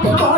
I'm sorry.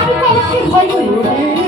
আমি কলকে ভয় করি।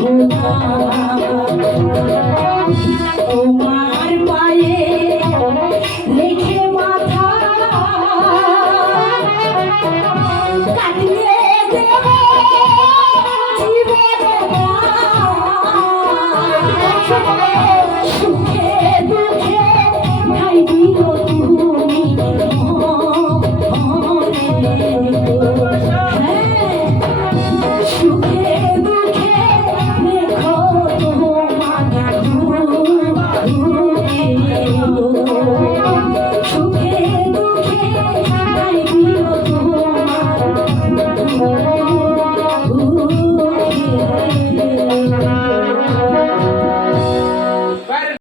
Oh,